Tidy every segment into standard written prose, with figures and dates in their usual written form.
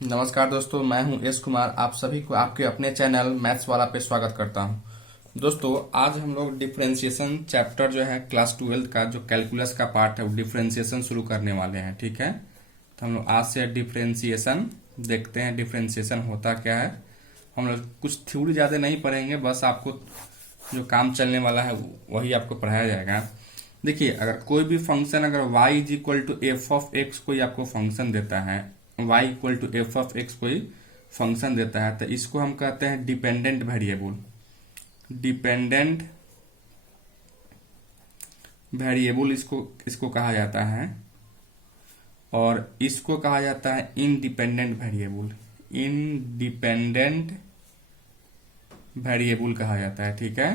नमस्कार दोस्तों, मैं हूं एस कुमार। आप सभी को आपके अपने चैनल मैथ्स वाला पे स्वागत करता हूं। दोस्तों, आज हम लोग डिफरेंशिएशन चैप्टर जो है क्लास 12 का जो कैलकुलस का पार्ट है वो डिफरेंशिएशन शुरू करने वाले हैं। ठीक है, तो हम लोग आज से डिफरेंशिएशन देखते हैं। डिफरेंशिएशन होता क्या है। हम लोग कुछ थ्योरी ज़्यादा नहीं पढ़ेंगे, बस आपको जो काम चलने वाला है वही आपको पढ़ाया जाएगा। देखिए, अगर कोई भी फंक्शन अगर y is equal to f of x कोई आपको फंक्शन देता है, y equal to f of x कोई फंक्शन देता है, तो इसको हम कहते हैं डिपेंडेंट वेरिएबल। डिपेंडेंट वेरिएबल इसको कहा जाता है, और इसको कहा जाता है इंडिपेंडेंट वेरिएबल। इंडिपेंडेंट वेरिएबल कहा जाता है। ठीक है,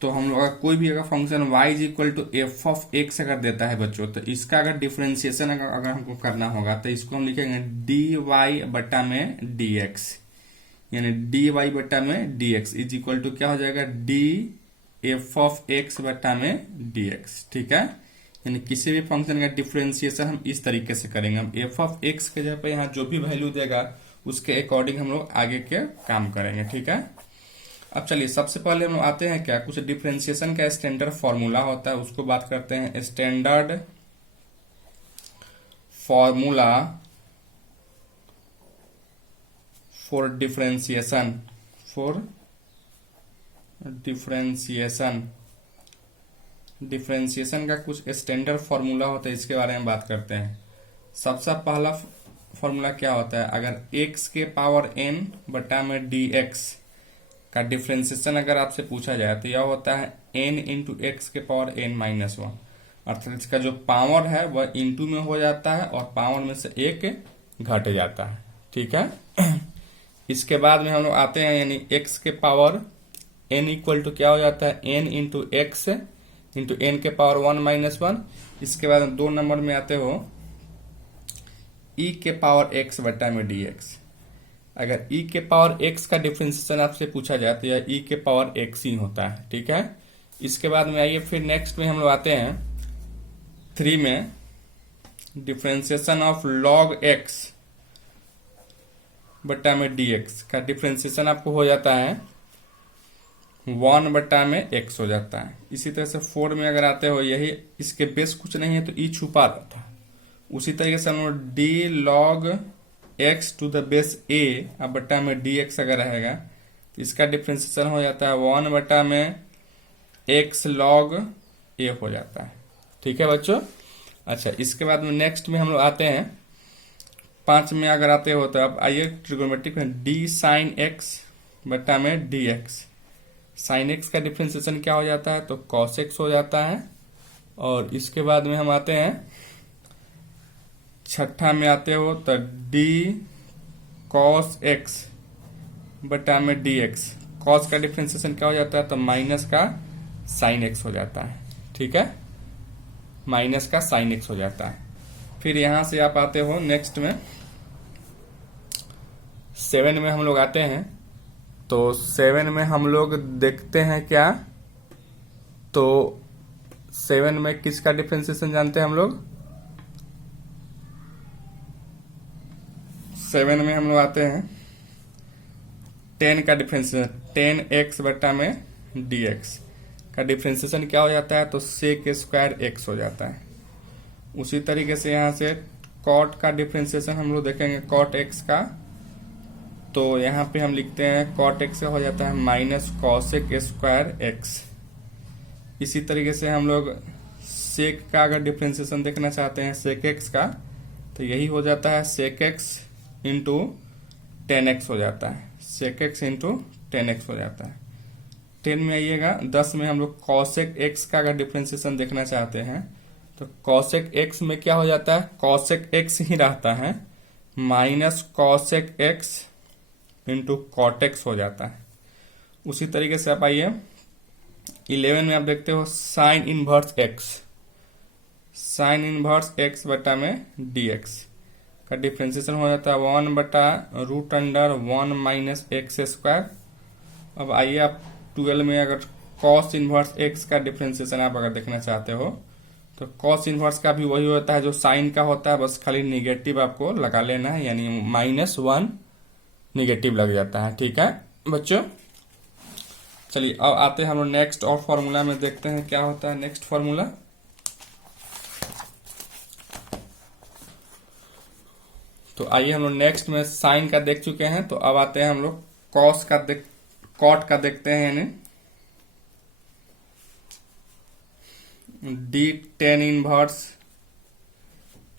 तो हम लोग अगर कोई भी अगर function y is equal to f of x अगर देता है बच्चों, तो इसका अगर डिफरेंशिएशन अगर हमको करना होगा तो इसको हम लिखेंगे डी वाई बटा में डी एक्स, यानी डी वाई बटा में d x is equal to क्या हो जाएगा, डी एफ ऑफ एक्स बटा में डी एक्स। ठीक है, यानी किसी भी फंक्शन का डिफरेंशिएशन हम इस तरीके से करेंगे। हम एफ ऑफ एक्स के जगह पे यहाँ जो भी वैल्यू देगा उसके अकॉर्डिंग हम लोग आगे के काम करेंगे। ठीक है, अब चलिए सबसे पहले हम लोग आते हैं क्या, कुछ डिफरेंशिएशन का स्टैंडर्ड फॉर्मूला होता है उसको बात करते हैं। Standard formula for differentiation. Differentiation का कुछ स्टैंडर्ड फॉर्मूला होता है, इसके बारे में बात करते हैं। सबसे पहला फॉर्मूला क्या होता है, अगर x के पावर n बटा में dx का डिफरेंशिएशन अगर आपसे पूछा जाए तो यह होता है n इंटू एक्स के पावर n माइनस वन, अर्थात इसका जो पावर है वह इंटू में हो जाता है और पावर में से एक घट जाता है। ठीक है, इसके बाद में हम लोग आते हैं, यानी x के पावर n इक्वल टू क्या हो जाता है, n into x into n के पावर वन माइनस वन। इसके बाद 2 नंबर में आते हो e के पावर x बटा में dx। अगर e के पावर x का डिफरेंशिएशन आपसे पूछा जाए तो यह e के पावर x ही होता है। ठीक है, इसके बाद में आइए फिर नेक्स्ट में हम लोग आते हैं 3 में, डिफरेंशिएशन ऑफ log x बटा में dx का डिफरेंशिएशन आपको हो जाता है 1 बटा में x हो जाता है। इसी तरह से 4 में अगर आते हो, यही इसके बेस कुछ नहीं है तो e छुपा रहता है। उसी तरीके से हम लोग d log x to the base a अब बटा में dx अगर रहेगा तो इसका डिफरेंशिएशन हो जाता है 1 बटा में x log a हो जाता है। ठीक है बच्चों। अच्छा, इसके बाद में नेक्स्ट में हम लोग आते हैं 5 में अगर आते हो तो अब आइए ट्रिगोनोमेट्रिक में d साइन x बटा में dx। साइन x का डिफरेंशिएशन क्या हो जाता है, तो cos x हो जाता है। और इसके बाद में हम आते हैं 6 में आते हो तो d cos x बटा में dx। cos का डिफरेंशिएशन क्या हो जाता है, तो माइनस का साइन x हो जाता है। ठीक है, माइनस का साइन x हो जाता है। फिर यहां से आप आते हो नेक्स्ट में 7 में हम लोग आते हैं, तो 7 में हम लोग देखते हैं क्या, तो 7 में किसका डिफरेंशिएशन जानते हैं हम लोग, 7 में हम लोग आते हैं 10 का डिफरेंशिएशन, 10x बटा में dx का डिफरेंशिएशन क्या हो जाता है, तो sec स्क्वायर x हो जाता है। उसी तरीके से यहाँ से cot का डिफरेंशिएशन हम लोग देखेंगे, cot x का, तो यहाँ पे हम लिखते हैं cot x का हो जाता है माइनस cosec स्क्वायर x। इसी तरीके से हम लोग sec का अगर डिफरेंशिएशन देखना चाहते हैं sec x का, तो यही हो जाता है sec x इंटू 10x हो जाता है, sec x इंटू 10x हो जाता है। 10 में आइएगा, 10 में हम लोग cosec x का अगर डिफरेंशिएशन देखना चाहते हैं तो cosec x में क्या हो जाता है, cosec x ही रहता है, minus cosec x into cot x हो जाता है। उसी तरीके से आप आइए 11 में आप देखते हो sine inverse x, sine inverse x बटा में dx का डिफरेंशिएशन हो जाता है 1 बटा root under 1 minus x square. अब आइए आप 12 में अगर cos इनवर्स x का डिफरेंशिएशन आप अगर देखना चाहते हो तो कॉस इनवर्स का भी वही होता है जो साइन का होता है, बस खाली निगेटिव आपको लगा लेना है, यानी -1 निगेटिव लग जाता है। ठीक है बच्चों, चलिए अब आते हैं हम लोग नेक्स्ट और फॉर्मूला में, देखते हैं क्या होता है नेक्स्ट फॉर्मूला। तो आइए हम लोग नेक्स्ट में साइन का देख चुके हैं, तो अब आते हैं हम लोग कॉस का कॉट का देखते हैं, यानी डी टेन इनवर्स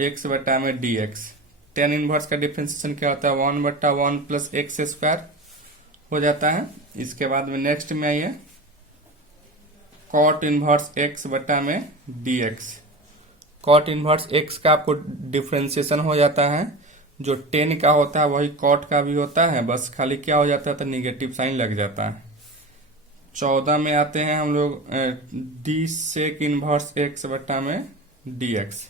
एक्स बटा में डी एक्स। टेन इनवर्स का डिफ्रेंसिएशन क्या होता है, 1/1 प्लस एक्स स्क्वायर हो जाता है। इसके बाद में नेक्स्ट में आइए कॉट इनवर्स एक्स बटा में d x. Cot inverse x का आपको डिफ्रेंसिएशन हो जाता है, जो 10 का होता है वही कॉट का भी होता है, बस खाली क्या हो जाता है तो निगेटिव साइन लग जाता है। 14 में आते हैं हम लोग डी सेक इनवर्स एक्स बटा में d x.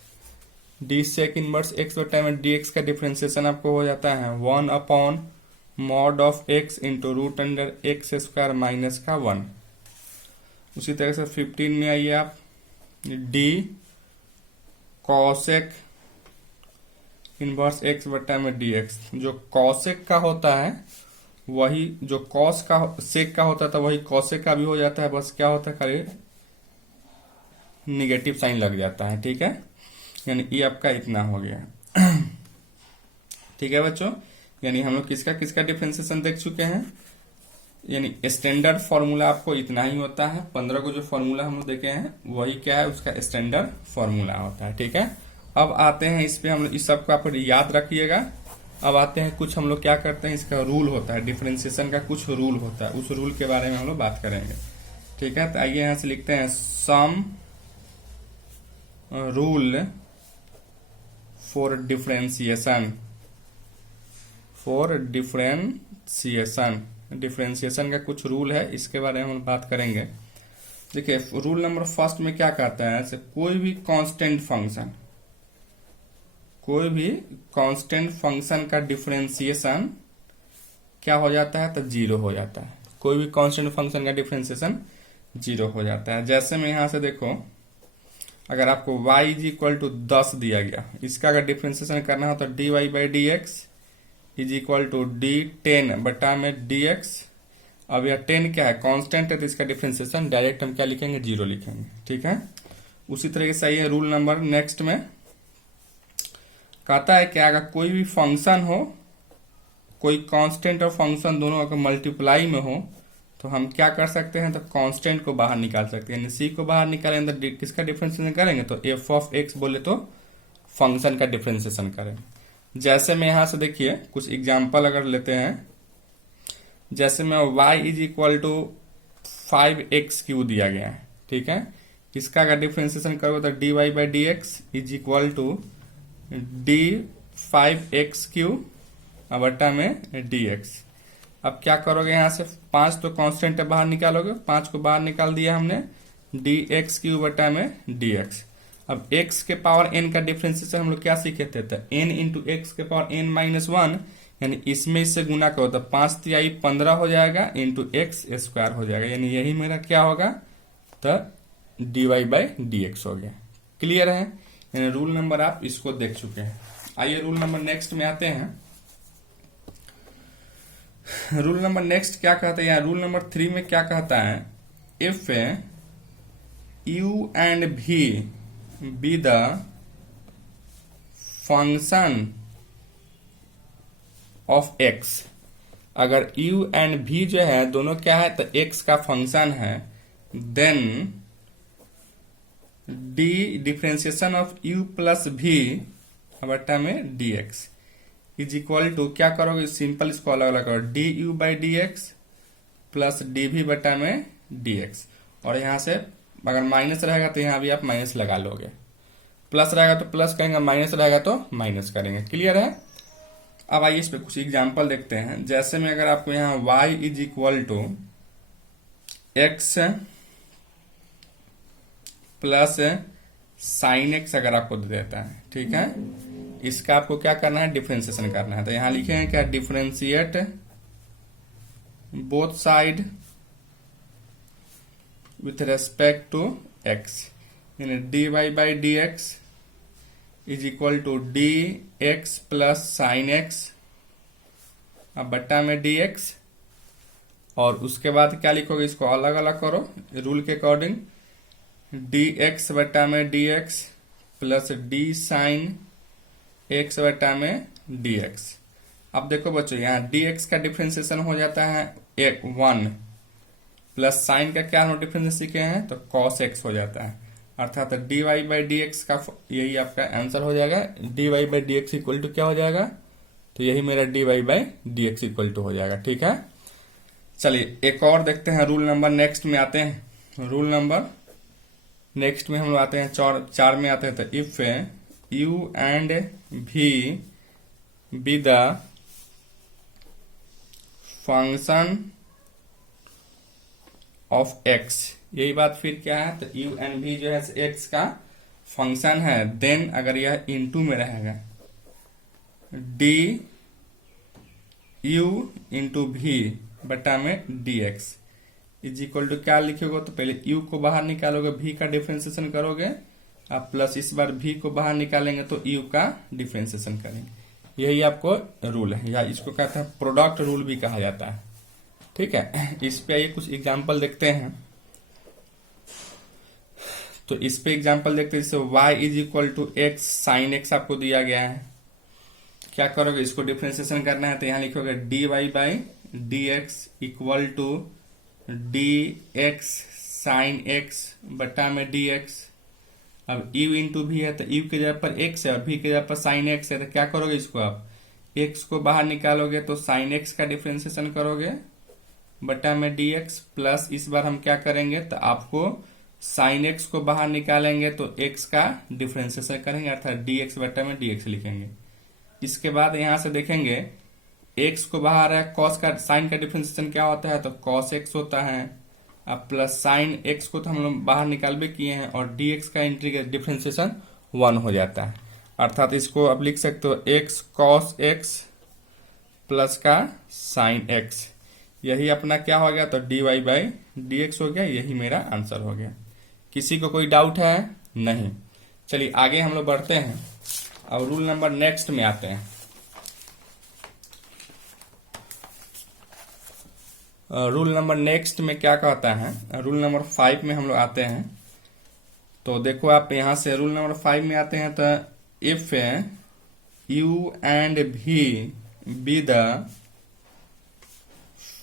D sec inverse x बटा में डी एक्स का डिफ्रेंसिएशन आपको हो जाता है 1/mod of x into root under x square minus का 1। उसी तरह से 15 में आइए आप डी कॉसेक इनवर्स एक्स बटा में डी एक्स। जो कॉसेक का होता है वही जो कॉस का सेक का होता था वही कॉसेक का भी हो जाता है, बस क्या होता है खाली निगेटिव साइन लग जाता है। ठीक है, यानी ये आपका इतना हो गया। ठीक है बच्चों, यानी हम लोग किसका किसका डिफरेंशिएशन देख चुके हैं, यानी स्टैंडर्ड फॉर्मूला आपको इतना ही होता है। 15 को जो फॉर्मूला हम लोग देखे हैं वही क्या है, उसका स्टैंडर्ड फॉर्मूला होता है। ठीक है, अब आते हैं इस पे हम लोग, इस सब को आप याद रखिएगा। अब आते हैं कुछ हम लोग क्या करते हैं, इसका रूल होता है, डिफरेंशिएशन का कुछ रूल होता है, उस रूल के बारे में हम लोग बात करेंगे। ठीक है, तो आइए यहां से लिखते हैं sum rule for differentiation. Differentiation का कुछ रूल है, इसके बारे में हम बात करेंगे। देखिए रूल नंबर फर्स्ट में क्या कहता है, कोई भी कांस्टेंट फंक्शन का डिफरेंशिएशन क्या हो जाता है, तो 0 हो जाता है। कोई भी कांस्टेंट फंक्शन का डिफरेंशिएशन 0 हो जाता है। जैसे मैं यहां से देखो, अगर आपको y इज इक्वल टू 10 दिया गया, इसका अगर डिफरेंशिएशन करना हो तो dy by d x is equal to d 10 बटा में डी एक्स। अब यह 10 क्या है, कांस्टेंट है, तो इसका डिफरेंशिएशन डायरेक्ट हम क्या लिखेंगे, 0 लिखेंगे। ठीक है, उसी तरह से है रूल नंबर नेक्स्ट में कहता है कि अगर कोई भी फंक्शन हो, कोई कांस्टेंट और फंक्शन दोनों अगर मल्टीप्लाई में हो तो हम क्या कर सकते हैं, तो कांस्टेंट को बाहर निकाल सकते हैं। सी को बाहर निकालेंगे तो किसका डिफरेंशिएशन करेंगे, तो एफ ऑफ एक्स बोले तो फंक्शन का डिफरेंशिएशन करेंगे। जैसे मैं यहां से देखिए कुछ एग्जांपल अगर लेते हैं, जैसे में y is equal to 5x³ दिया गया है। ठीक है, इसका अगर डिफरेंशिएशन करोगे तो dy by d x is equal to d 5x³ बटा में dx। अब क्या करोगे, यहां से 5 तो कांस्टेंट है, बाहर निकालोगे, 5 को बाहर निकाल दिया हमने, dx³ बटा में dx। अब x के पावर n का डिफरेंशिएशन हम लोग क्या सीखे थे, तो n इंटू एक्स के पावर n माइनस 1, यानी इसमें इससे गुना करो तो 5 तिहाई 15 हो जाएगा इंटू एक्स स्क्वायर हो जाएगा, यानी यही मेरा क्या होगा, तो dy बाई डी एक्स हो गया। क्लियर है, यानी रूल नंबर आप इसको देख चुके हैं। आइए रूल नंबर नेक्स्ट में आते हैं। रूल नंबर नेक्स्ट क्या कहता है, या रूल नंबर 3 में क्या कहता है, if u and v be the function of x। अगर u एंड v जो है दोनों क्या है, तो x का फंक्शन है, then d differentiation of u plus v बटा में dx इज इक्वल टू, क्या करोगे, सिंपल इसको अलग अलग करो, D you by d x plus D भी बटा में डी एक्स। और यहां से अगर माइनस रहेगा तो यहां भी आप माइनस लगा लोगे, प्लस रहेगा तो प्लस करेंगे, माइनस रहेगा तो माइनस करेंगे। क्लियर है, अब आइए इस पे कुछ एग्जांपल देखते हैं। जैसे में अगर आपको यहाँ y is equal to x plus sine x अगर आपको दे देता है, ठीक है, इसका आपको क्या करना है, डिफरेंशिएशन करना है। तो यहां लिखेंगे क्या, differentiate both side with respect to x. यानी dy by d x is equal to d x plus sine x अब बट्टा में डी एक्स, और उसके बाद क्या लिखोगे, इसको अलग अलग करो रूल के अकॉर्डिंग, डी एक्स बट्टा में d x plus D sine x बट्टा में डी एक्स। अब देखो बच्चों, यहाँ डी एक्स का डिफ्रेंसिएशन हो जाता है 1 प्लस साइन का क्या हम डिफ्रेंस सीखे हैं, तो कॉस एक्स हो जाता है, अर्थात d y by d x का यही आपका आंसर हो जाएगा। D y by d x equal to क्या हो जाएगा, तो यही मेरा d y by d x equal to हो जाएगा। ठीक है, चलिए एक और देखते हैं, रूल नंबर नेक्स्ट में आते हैं। रूल नंबर नेक्स्ट में हम लोग आते हैं 4 में आते हैं। तो इफ यू एंड भी be the function of x, यही बात फिर क्या है, तो यू एंड भी जो है एक्स का फंक्शन है, देन अगर यह इनटू में रहेगा डी यू इंटू भी बटा में d x is equal to क्या लिखोगे, तो पहले u को बाहर निकालोगे, v का डिफ्रेंसिएशन करोगे, आप प्लस इस बार v को बाहर निकालेंगे तो u का डिफ्रेंसिएशन करेंगे। यही आपको रूल है, या इसको कहते हैं प्रोडक्ट रूल भी कहा जाता है। ठीक है, इस पे आइए कुछ एग्जांपल देखते हैं। तो इस पे एग्जांपल देखते हैं, जैसे y is equal to x sine x आपको दिया गया है, क्या करोगे, इसको डिफ्रेंसिएशन करना है, तो यहाँ लिखोगे d y by d x equal to d x sine x बटा में डी एक्स। अब u इंटू भी है, तो u के जगह पर x है और v के जगह पर साइन x है, तो क्या करोगे, इसको आप x को बाहर निकालोगे तो साइन x का डिफ्रेंसिएशन करोगे बटा में dx, प्लस इस बार हम क्या करेंगे, तो आपको साइन x को बाहर निकालेंगे तो x का डिफ्रेंसिएशन करेंगे, अर्थात dx बटा में dx लिखेंगे। इसके बाद यहां से देखेंगे x को बाहर है, cos का साइन का डिफ्रेंसिएशन क्या होता है, तो cos x होता है, अब प्लस साइन x को तो हम लोग बाहर निकाल भी किए हैं, और dx का इंटीग्रल डिफ्रेंसिएशन 1 हो जाता है, अर्थात इसको आप लिख सकते हो x cos x प्लस का साइन x, यही अपना क्या हो गया, तो dy बाई डी एक्स हो गया, यही मेरा आंसर हो गया। किसी को कोई डाउट है, नहीं। चलिए आगे हम लोग बढ़ते हैं और रूल नंबर नेक्स्ट में आते हैं। रूल नंबर नेक्स्ट में क्या कहता है, रूल नंबर 5 में हम लोग आते हैं। तो देखो आप यहां से रूल नंबर 5 में आते हैं, तो इफ यू एंड भी be the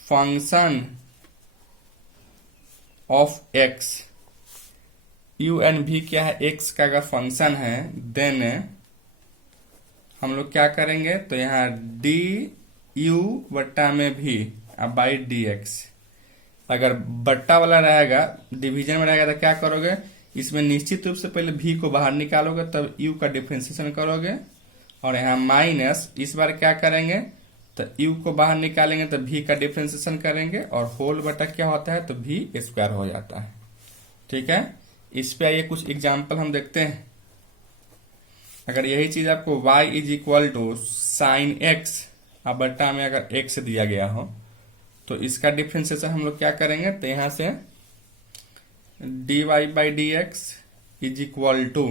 function of x, you and भी क्या है, एक्स का अगर फंक्शन है, देन हम लोग क्या करेंगे, तो यहाँ डी यू बट्टा में भी बाई डी एक्स, अगर बट्टा वाला रहेगा, डिवीजन में रहेगा, तो क्या करोगे, इसमें निश्चित रूप से पहले v को बाहर निकालोगे, तब u का डिफ्रेंसिएशन करोगे, और यहाँ माइनस इस बार क्या करेंगे, तो u को बाहर निकालेंगे तो v का डिफ्रेंसिएशन करेंगे, और होल बटा क्या होता है, तो v स्क्वायर हो जाता है। ठीक है, इस पे आइए कुछ एग्जाम्पल हम देखते हैं। अगर यही चीज आपको y is equal to sine x अब बट्टा में अगर x दिया गया हो, तो इसका डिफ्रेंसिएशन हम लोग क्या करेंगे, तो यहां से d y by d x is equal to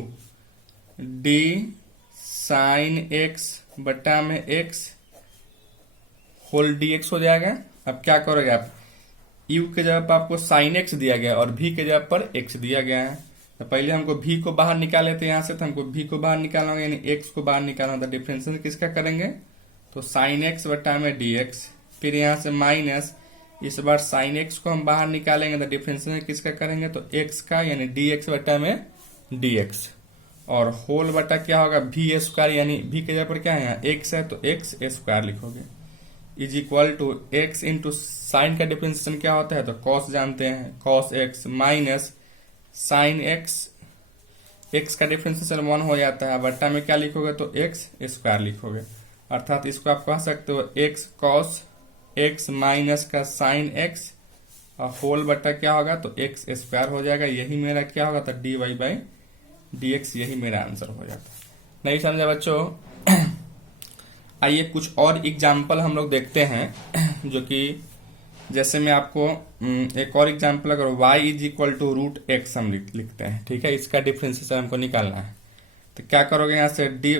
d sine x बट्टा में x होल डी एक्स हो जाएगा। अब क्या करोगे आप, u के जगह पर आपको साइन एक्स दिया गया और v के जगह पर x दिया गया है, तो पहले हमको v को बाहर निकाले थे यहाँ से, तो हमको v को बाहर निकालना होगा, यानी x को बाहर निकालना होगा, डिफ्रेंसिएशन किसका करेंगे, तो साइन एक्स बटा में डी एक्स, फिर यहाँ से माइनस इस बार साइन एक्स को हम बाहर निकालेंगे तो डिफ्रेंसिएशन किसका करेंगे, तो x का, यानी डी एक्स बटा में डी एक्स, और होल बटा क्या होगा, भी स्क्वायर, यानी v के जगह पर क्या है, यहाँ x है तो x स्क्वायर लिखोगे, is equal to x into sine का डिफ्रेंसिएशन क्या होता है, तो cos जानते हैं, cos x minus sine x का डिफ्रेंसिएशन 1 हो जाता है, बट्टा में क्या लिखोगे, तो x स्क्वायर लिखोगे, अर्थात इसको आप कह सकते हो x cos x माइनस का साइन x और होल बटा क्या होगा, तो x स्क्वायर हो जाएगा, यही मेरा क्या होगा, तो d y by d x, यही मेरा आंसर हो जाता है। नहीं समझा बच्चों? आइए कुछ और एग्जाम्पल हम लोग देखते हैं जो कि जैसे मैं आपको एक और एग्जांपल, अगर y is equal to root x हम लिखते हैं, ठीक है, इसका डिफरेंशिएशन हमको निकालना है, तो क्या करोगे यहाँ से डी,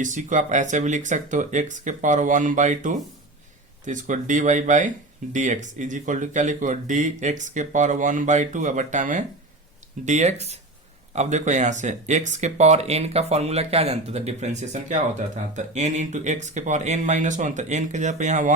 इसी को आप ऐसे भी लिख सकते हो x के पावर 1/2, तो इसको dy by d x is equal to क्या लिखो, डी एक्स के पावर 1/2 बट्टा में dx। अब देखो यहाँ से x के पावर n का फॉर्मूला क्या जानते थे, डिफरेंशिएशन क्या होता था, तो n इंटू एक्स के पावर n-1, तो n के जगह पे यहाँ 1